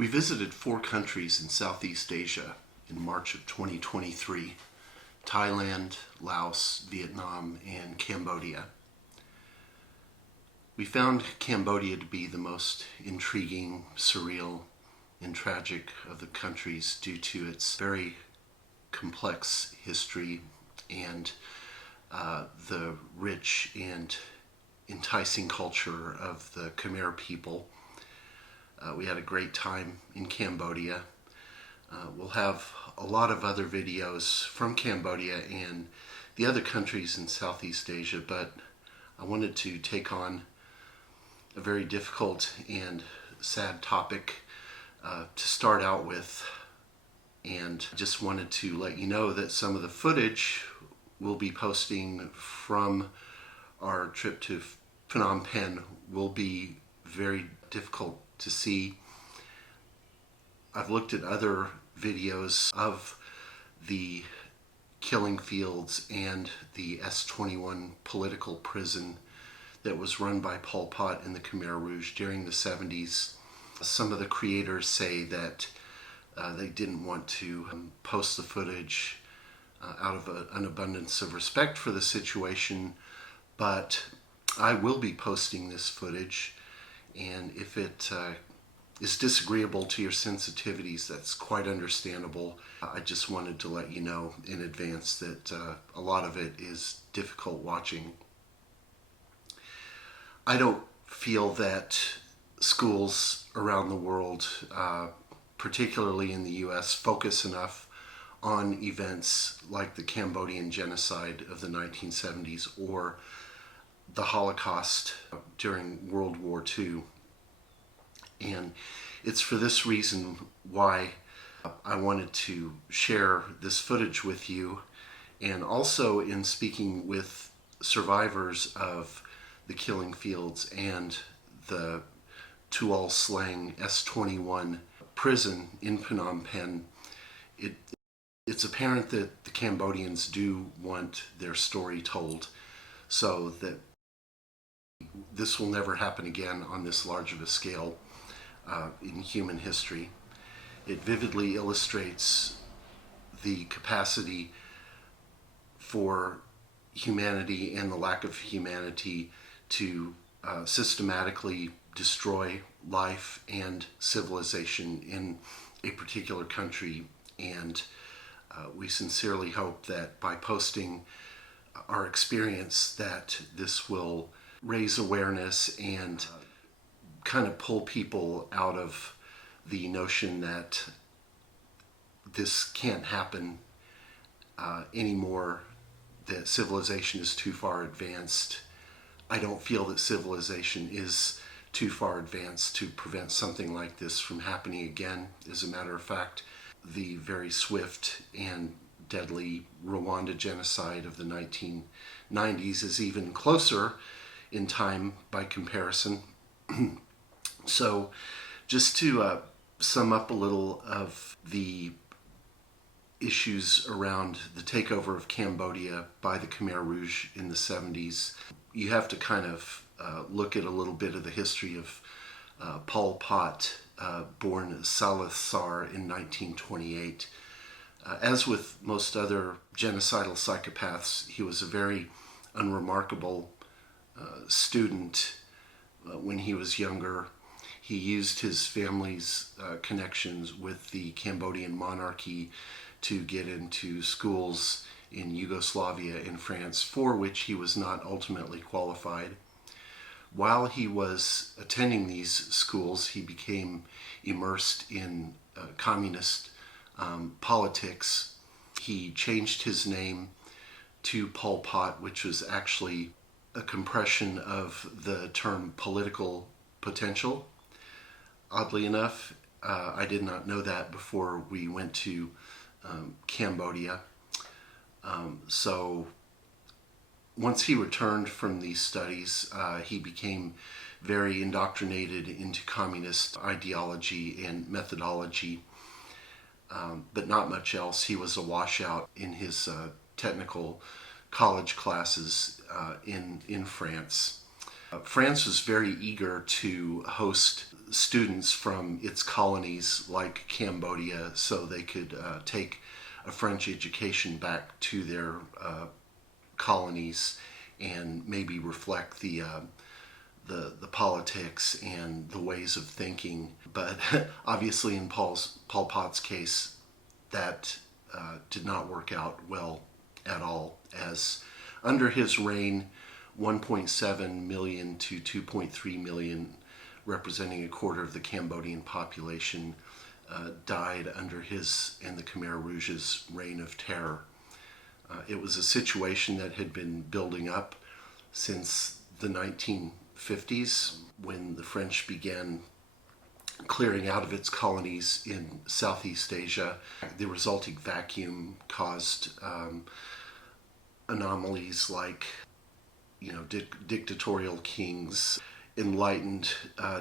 We visited 4 countries in Southeast Asia in March of 2023: Thailand, Laos, Vietnam, and Cambodia. We found Cambodia to be the most intriguing, surreal, and tragic of the countries due to its very complex history and the rich and enticing culture of the Khmer people. We had a great time in Cambodia. We'll have a lot of other videos from Cambodia and the other countries in Southeast Asia, but I wanted to take on a very difficult and sad topic to start out with, and just wanted to let you know that some of the footage we'll be posting from our trip to Phnom Penh will be very difficult to see. I've looked at other videos of the killing fields and the S21 political prison that was run by Pol Pot and the Khmer Rouge during the 70s. Some of the creators say that they didn't want to post the footage out of an abundance of respect for the situation, but I will be posting this footage, and if it is disagreeable to your sensitivities, that's quite understandable. I just wanted to let you know in advance that a lot of it is difficult watching. I don't feel that schools around the world, particularly in the US, focus enough on events like the Cambodian genocide of the 1970s or the Holocaust during World War II. And it's for this reason why I wanted to share this footage with you, and also in speaking with survivors of the killing fields and the Tuol Sleng S21 prison in Phnom Penh. It's apparent that the Cambodians do want their story told, so that this will never happen again on this large of a scale in human history. It vividly illustrates the capacity for humanity and the lack of humanity to systematically destroy life and civilization in a particular country. And we sincerely hope that by posting our experience that this will raise awareness and kind of pull people out of the notion that this can't happen anymore, that civilization is too far advanced. I don't feel that civilization is too far advanced to prevent something like this from happening again. As a matter of fact, the very swift and deadly Rwanda genocide of the 1990s is even closer in time by comparison. So just to sum up a little of the issues around the takeover of Cambodia by the Khmer Rouge in the 70s, you have to kind of look at a little bit of the history of Pol Pot, born Salazar in 1928. As with most other genocidal psychopaths, he was a very unremarkable student when he was younger. He used his family's connections with the Cambodian monarchy to get into schools in Yugoslavia and France, for which he was not ultimately qualified. While he was attending these schools, he became immersed in communist politics. He changed his name to Pol Pot, which was actually a compression of the term political potential. Oddly enough, I did not know that before we went to Cambodia. So once he returned from these studies, he became very indoctrinated into communist ideology and methodology, but not much else. He was a washout in his technical college classes in France. France was very eager to host students from its colonies like Cambodia so they could take a French education back to their colonies and maybe reflect the politics and the ways of thinking. But obviously in Pol Pot's case, that did not work out well at all, as under his reign 1.7 million to 2.3 million, representing a quarter of the Cambodian population, died under his and the Khmer Rouge's reign of terror. It was a situation that had been building up since the 1950s, when the French began clearing out of its colonies in Southeast Asia. The resulting vacuum caused anomalies like, dictatorial kings, enlightened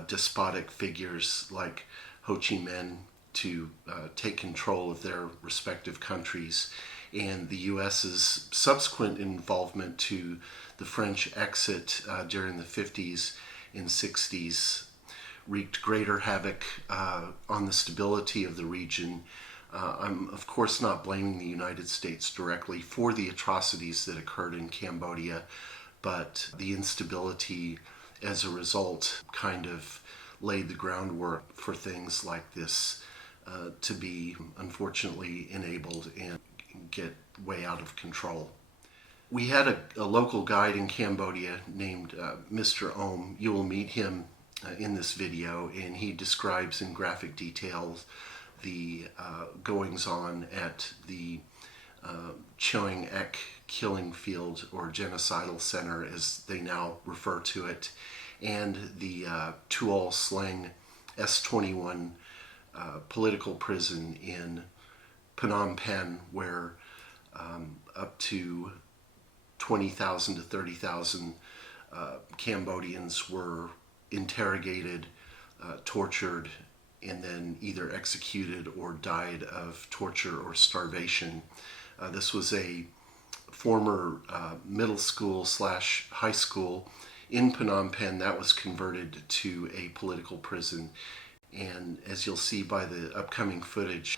despotic figures like Ho Chi Minh to take control of their respective countries, and the U.S.'s subsequent involvement to the French exit during the 50s and 60s wreaked greater havoc on the stability of the region. I'm of course not blaming the United States directly for the atrocities that occurred in Cambodia, but the instability as a result kind of laid the groundwork for things like this to be unfortunately enabled and get way out of control. We had a local guide in Cambodia named Mr. Ohm. You will meet him in this video, and he describes in graphic detail the goings-on at the Choeing Ek killing field, or genocidal center as they now refer to it, and the Tuol Sleng S21 political prison in Phnom Penh, where up to 20,000 to 30,000 Cambodians were interrogated, tortured, and then either executed or died of torture or starvation. This was a former middle school / high school in Phnom Penh that was converted to a political prison. And as you'll see by the upcoming footage,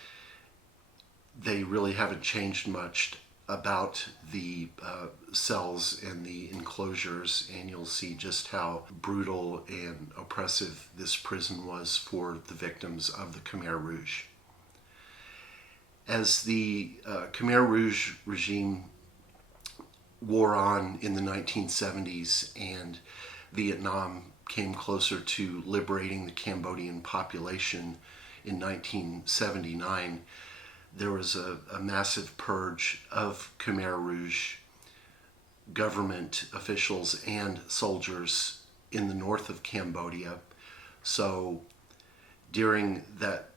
they really haven't changed much about the cells and the enclosures, and you'll see just how brutal and oppressive this prison was for the victims of the Khmer Rouge. As the Khmer Rouge regime wore on in the 1970s and Vietnam came closer to liberating the Cambodian population in 1979, there was a massive purge of Khmer Rouge government officials and soldiers in the north of Cambodia. So during that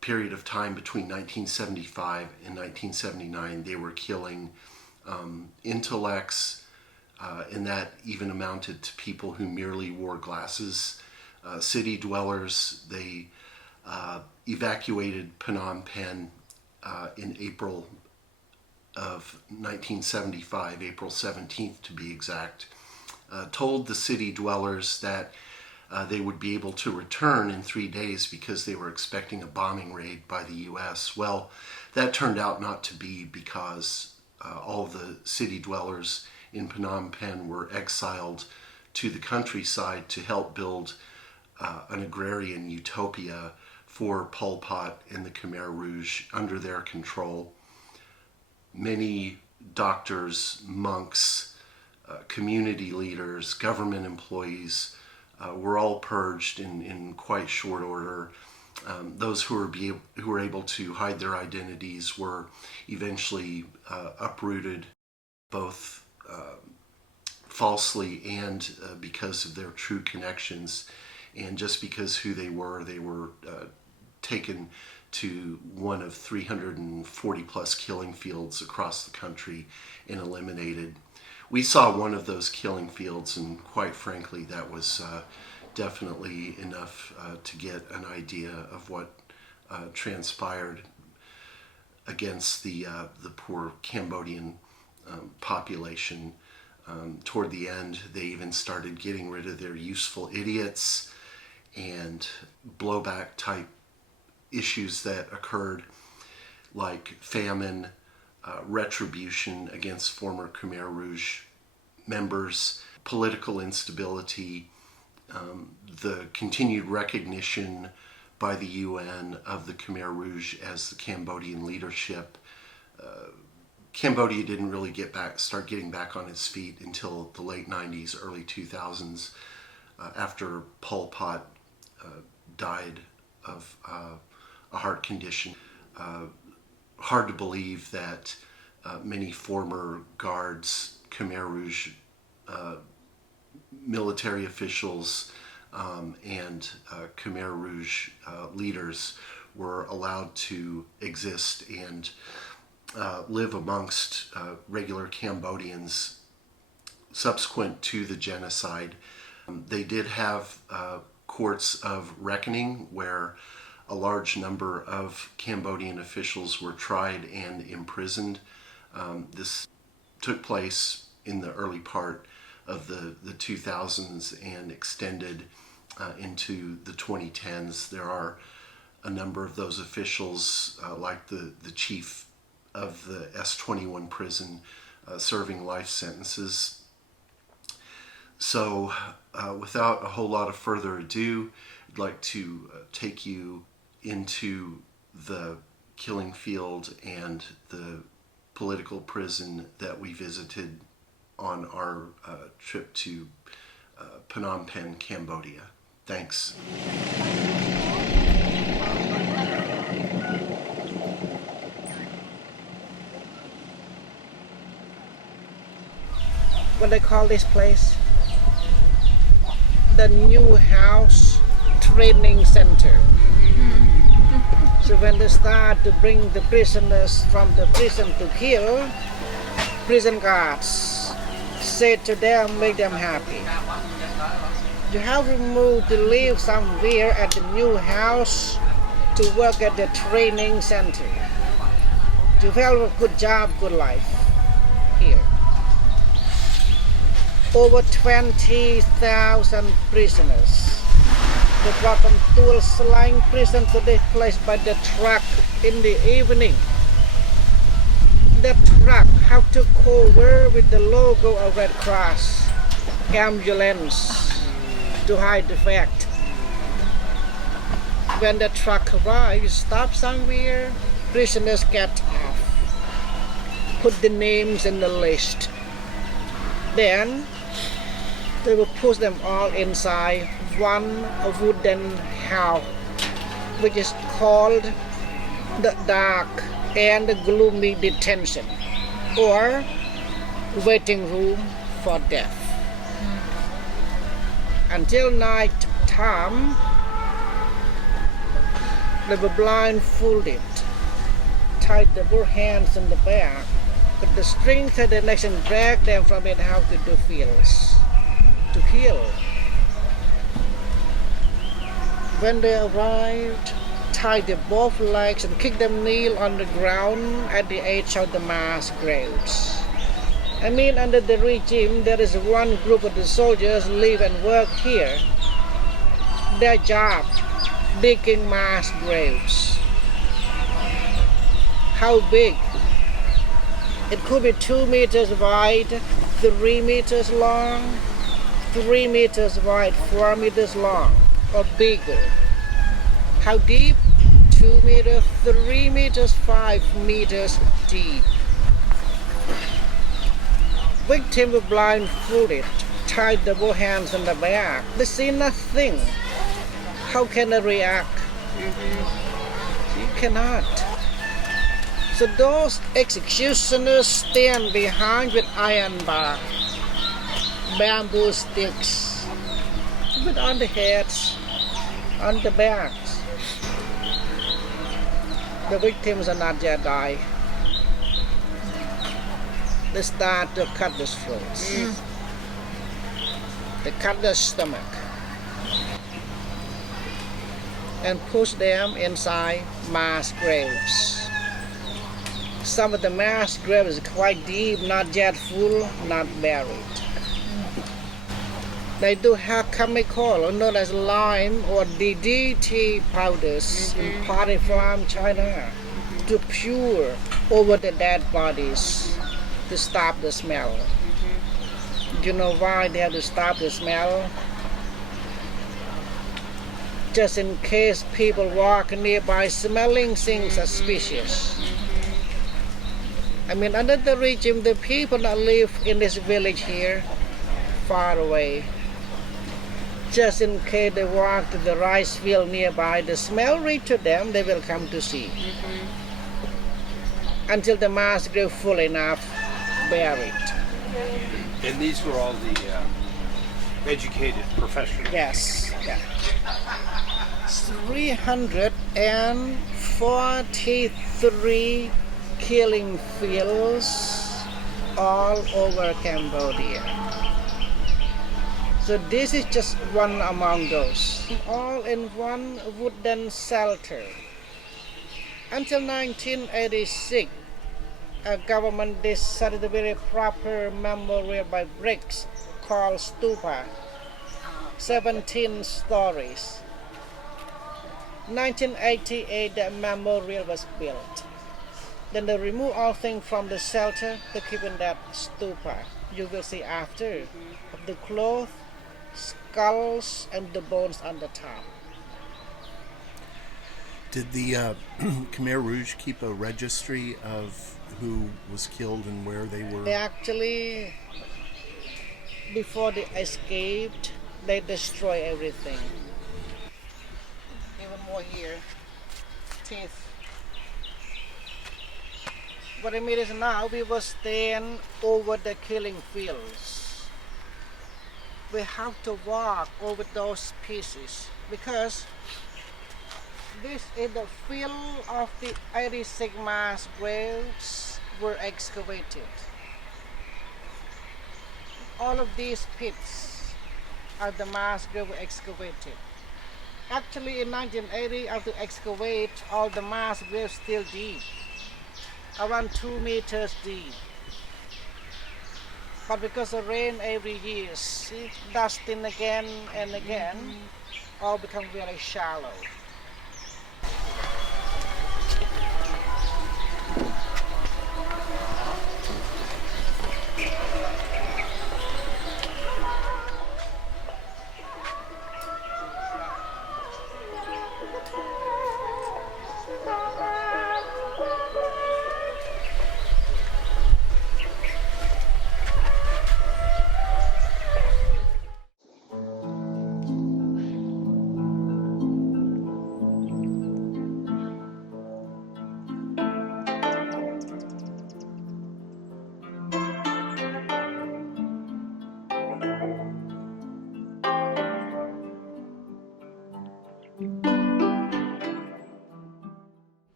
period of time between 1975 and 1979, they were killing intellects, and that even amounted to people who merely wore glasses, city dwellers. They evacuated Phnom Penh in April of 1975, April 17th to be exact, told the city dwellers that they would be able to return in 3 days because they were expecting a bombing raid by the U.S. Well, that turned out not to be, because all of the city dwellers in Phnom Penh were exiled to the countryside to help build an agrarian utopia for Pol Pot and the Khmer Rouge under their control. Many doctors, monks, community leaders, government employees were all purged in quite short order. Those who were able to hide their identities were eventually uprooted, both falsely and because of their true connections. And just because who they were taken to one of 340 plus killing fields across the country and eliminated. We saw one of those killing fields, and quite frankly, that was definitely enough to get an idea of what transpired against the poor Cambodian population. Toward the end, they even started getting rid of their useful idiots, and blowback type issues that occurred, like famine, retribution against former Khmer Rouge members, political instability, the continued recognition by the UN of the Khmer Rouge as the Cambodian leadership. Cambodia didn't really start getting back on its feet until the late 90s, early 2000s, after Pol Pot died of a heart condition. Hard to believe that many former guards, Khmer Rouge military officials, and Khmer Rouge leaders were allowed to exist and live amongst regular Cambodians subsequent to the genocide. They did have courts of reckoning where a large number of Cambodian officials were tried and imprisoned. This took place in the early part of the 2000s and extended into the 2010s. There are a number of those officials, like the chief of the S21 prison, serving life sentences. So without a whole lot of further ado, I'd like to take you into the killing field and the political prison that we visited on our trip to Phnom Penh, Cambodia. Thanks. What they call this place? The New House Training Center. So when they start to bring the prisoners from the prison to kill, prison guards say to them, make them happy. You have to move to live somewhere at the new house to work at the training center. To have a good job, good life here. Over 20,000 prisoners. They brought from Tuol Sleng prison to this place by the truck in the evening. The truck have to cover with the logo of Red Cross ambulance to hide the fact. When the truck arrives, stop somewhere, prisoners get off. Put the names in the list. Then they will push them all inside one wooden house, which is called the dark and gloomy detention, or waiting room for death. Until night time, they were blindfolded, tied the both hands in the back, put the string to the neck and drag them from it out to the fields to kill. When they arrived, tied them both legs and kicked them kneel on the ground at the edge of the mass graves. I mean, under the regime, there is one group of the soldiers live and work here. Their job, digging mass graves. How big? It could be 2 meters wide, 3 meters long, 3 meters wide, 4 meters long, or bigger. How deep? 2 meters, 3 meters, 5 meters deep. Victims were blindfolded, tied the both hands in the back. They see nothing. How can they react? You cannot. So those executioners stand behind with iron bar, bamboo sticks, put on the heads, on the backs. The victims are not yet died. They start to cut the throats. They cut the stomach and push them inside mass graves. Some of the mass graves are quite deep, not yet full, not buried. They do have chemical known as lime or DDT powders imported from China to pure over the dead bodies to stop the smell. You know why they have to stop the smell? Just in case people walk nearby smelling things suspicious. I mean, under the regime, the people that live in this village here, far away, just in case they walk to the rice field nearby, the smell reach to them, they will come to see. Until the mass grow full enough, buried. And these were all the educated professionals? Yes, yeah. 343 killing fields all over Cambodia. So this is just one among those, all in one wooden shelter. Until 1986, a government decided to build a proper memorial by bricks called stupa, 17 stories. 1988, the memorial was built. Then they remove all things from the shelter to keep in that stupa. You will see after of the clothes, skulls, and the bones on the top. Did the Khmer Rouge keep a registry of who was killed and where they were? They actually, before they escaped, they destroy everything. Even more here, teeth. What I mean is now we will stand over the killing fields. We have to walk over those pieces because this is the field of the 86 mass graves were excavated. All of these pits are the mass graves were excavated. Actually, in 1980, after excavate, all the mass graves still deep, around 2 meters deep. But because of rain every year, see, dusting again and again, all become very shallow.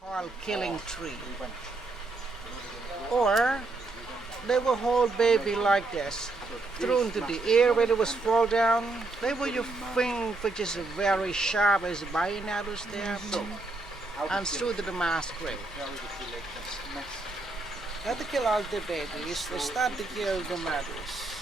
Called killing tree. Or they will hold baby like this, thrown into the air when it was fall down. They will use thing which is very sharp as binocular stab and through to the mass grave. Not to kill all the babies, they start to kill the mothers.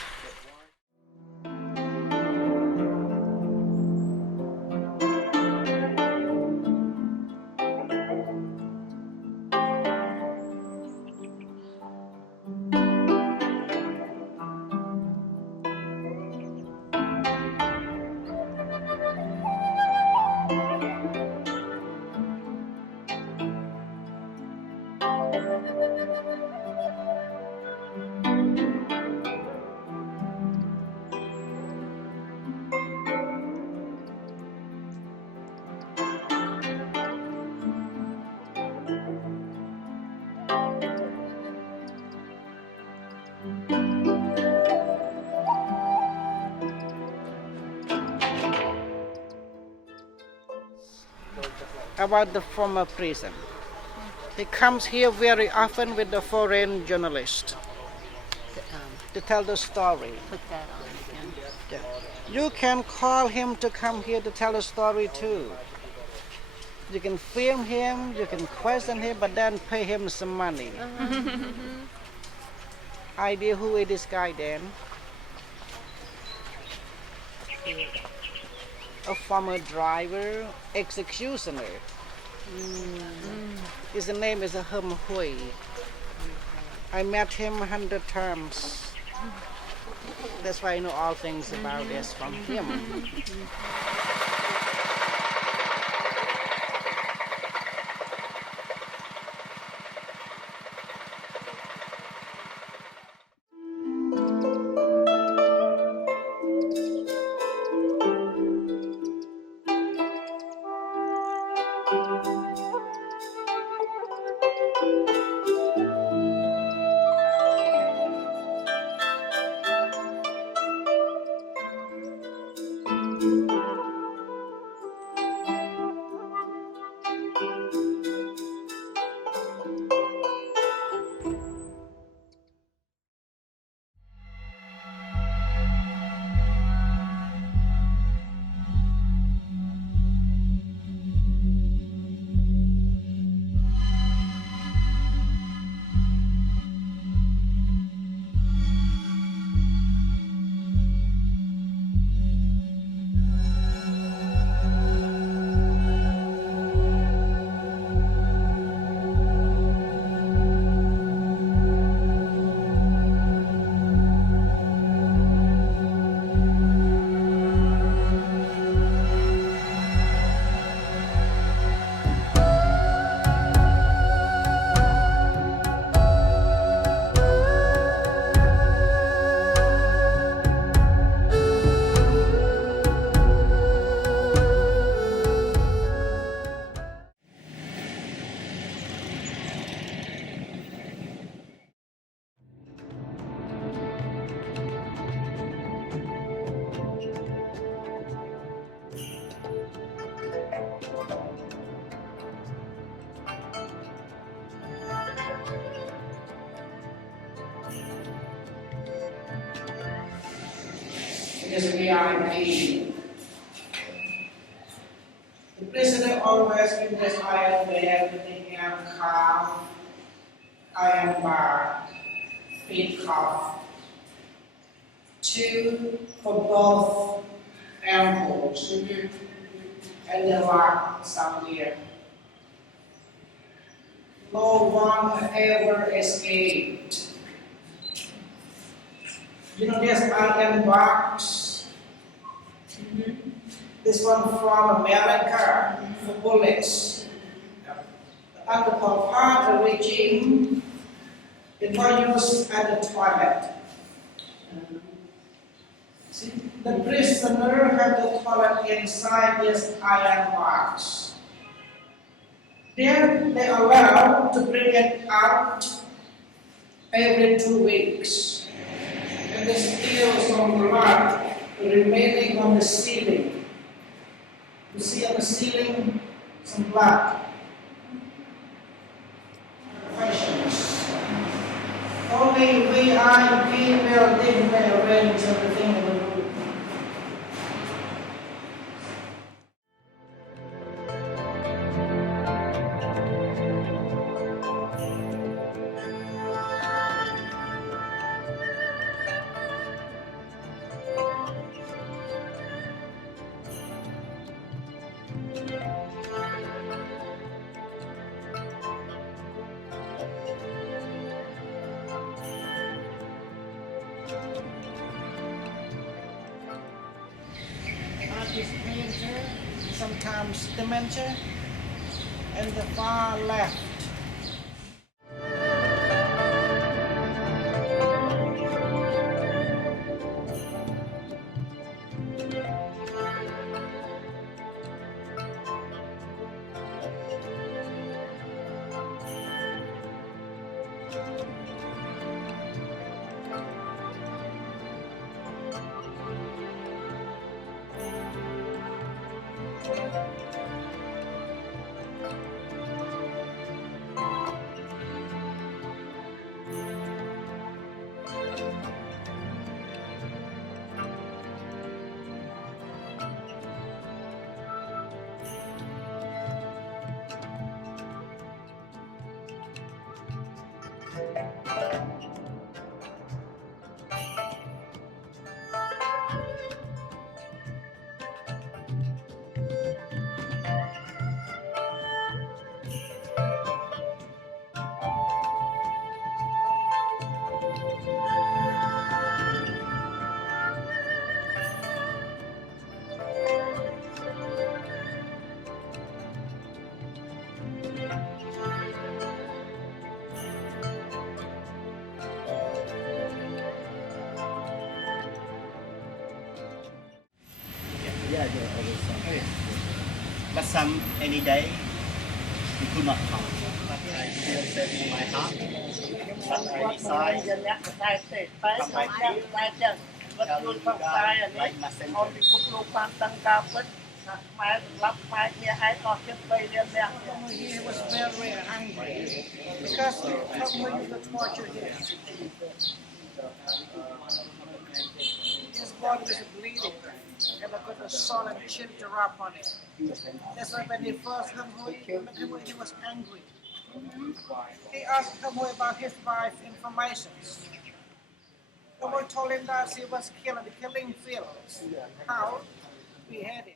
About the former prison. He comes here very often with the foreign journalist to tell the story. Put that on again. Yeah. You can call him to come here to tell the story too. You can film him, you can question him, but then pay him some money. Idea who is this guy then? a former driver, executioner. His name is Hem Hui. I met him 100 times. That's why I know all things about this from him. Because we are in pain. The prisoner always in this island where everything am calm, I am barred, feet cuffed. 2 for both ankles and the lock somewhere. No one ever escaped. You know this iron box? This one from America for bullets. Under Pol Pot regime, it was used at the toilet. See, the prisoner had the toilet inside this iron box. Then they allowed to bring it out every 2 weeks. And there's still some blood remaining on the ceiling. You see on the ceiling some blood. Questions. Only VIP building they arrange everything in the room. Artist painter, sometimes dementia, and the far left. but some any day we could not come. But I feel that in my heart. But I decide come back here, like messenger. He was very angry because Khmer used to torture him. His body was bleeding and I got a solid chin to rub on it. That's why when he first met him, he was angry. He asked Khmer about his wife's information. Khmer told him that she was killed in the killing fields. How? Beheaded.